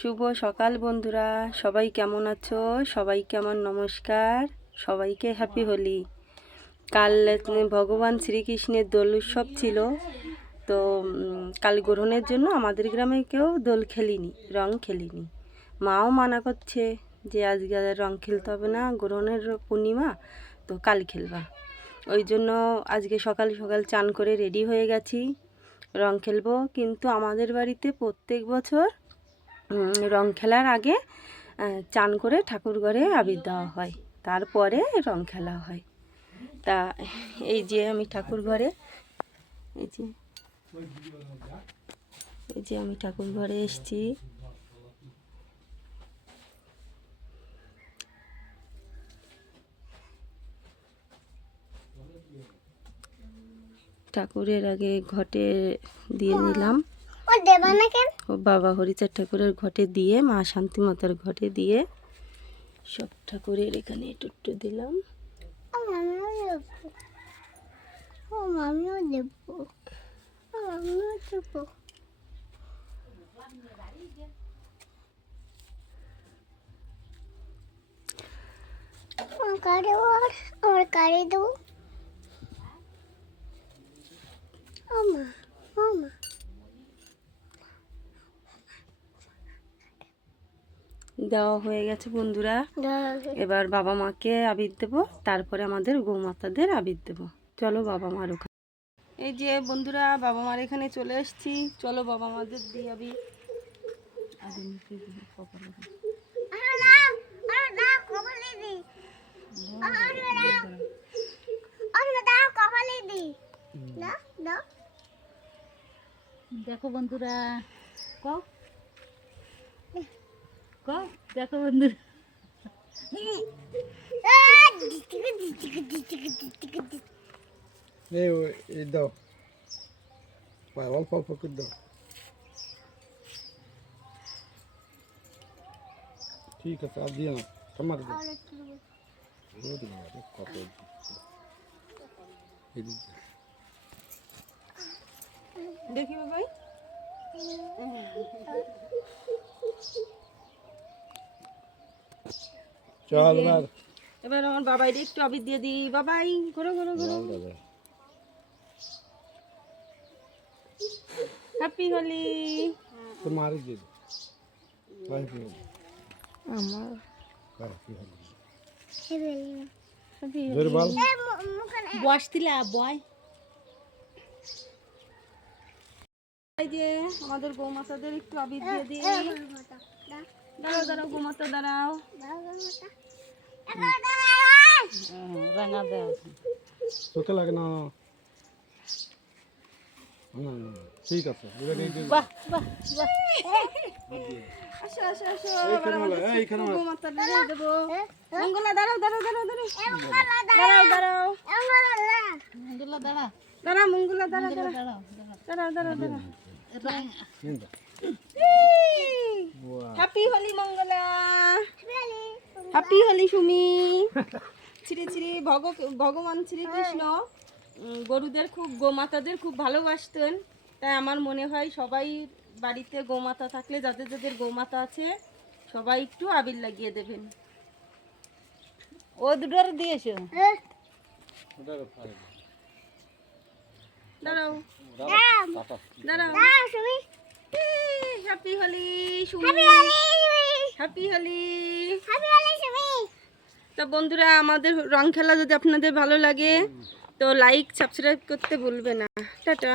শুভ সকাল বন্ধুরা, সবাই কেমন আছো? সবাইকে আমার নমস্কার। সবাইকে হ্যাপি হোলি। কাল ভগবান শ্রীকৃষ্ণের দোল উৎসব ছিল, তো কাল গ্রহণের জন্য আমাদের গ্রামে কেউ দোল খেলিনি, রং খেলিনি। মাও মানা করছে যে আজকে রং খেলতে হবে না, গ্রহণের পূর্ণিমা, তো কাল খেলবা। ওই জন্য আজকে সকাল সকাল চান করে রেডি হয়ে গেছি, রং খেলবো। কিন্তু আমাদের বাড়িতে প্রত্যেক বছর রং খেলার আগে চান করে ঠাকুর ঘরে আবির দেওয়া হয়, তারপরে রং খেলা হয়। তা এই যে আমি ঠাকুর ঘরে, এই যে আমি ঠাকুর ঘরে এসেছি। ঠাকুরের আগে ঘটে দিয়ে নিলাম, ও বাবা হরিচাঁদ ঠাকুরের ঘটে দিয়ে, মা শান্তি মাতার ঘটে দিয়ে সব ঠাকুরের এখানে একটু একটু দিলাম। দেওয়া হয়ে গেছে বন্ধুরা, এবার বাবা মাকে আবির দেবো, তারপরে আমাদের গৌমাতাদের আবির দেবো। চলো বাবা মার ওখানে। এই যে বন্ধুরা, বাবা মার এখানে চলে এসেছি, চলো বাবা মাদের দিয়ে আবির। দেখো বন্ধুরা, দেখো বন্ধুরা, এই দাও, অল্প অল্প করে দাও। ঠিক আছে, আর দিয়ে না তোমার দেখি বাবাই, চল এবার আমার বাবাই একটু আবির দিয়ে দিই। বাবাই ঘোরো ঘোরো ঘোরো। হ্যাপি হোলি। তোমার দিয়ে আমার বয়স দিলা বয়। এই যে আমাদের গৌমাতাদের একটু আবির দিয়ে দিই। দাঁড়াও দাঁড়াও গৌমাতা, দাঁড়াও। রাঙা দেওয়া চোখে লাগে না। ঠিক আছে, বাহ বাহ বাহ। আসো আসো আসো, গৌমাতাদের দেবো। মঙ্গলা দাঁড়াও দাঁড়াও দাঁড়াও দাঁড়াও দাঁড়াও দাঁড়াও মঙ্গলা দাঁড়া, দাঁড়াও মঙ্গলা দাঁড়াও দাঁড়াও দাঁড়াও দাঁড়াও দাঁড়াও দাঁড়াও। দাঁড়া। Happy Holi Mangala, happy Holi Sumi. শ্রী শ্রী ভগবান শ্রীকৃষ্ণ গরুদের খুব, গোমাতাদের খুব ভালোবাসতেন। তাই আমার মনে হয় সবাই বাড়িতে গোমাতা থাকলে, যাদের যাদের গোমাতা আছে, সবাই একটু আবির লাগিয়ে দেবেন। ও দুটোর দিয়েছো। দাঁড়াও দাঁড়াও। Happy Holi Sumi, happy Holi. তো বন্ধুরা, আমাদের রং খেলা যদি আপনাদের ভালো লাগে তো লাইক সাবস্ক্রাইব করতে ভুলবে না। টাটা।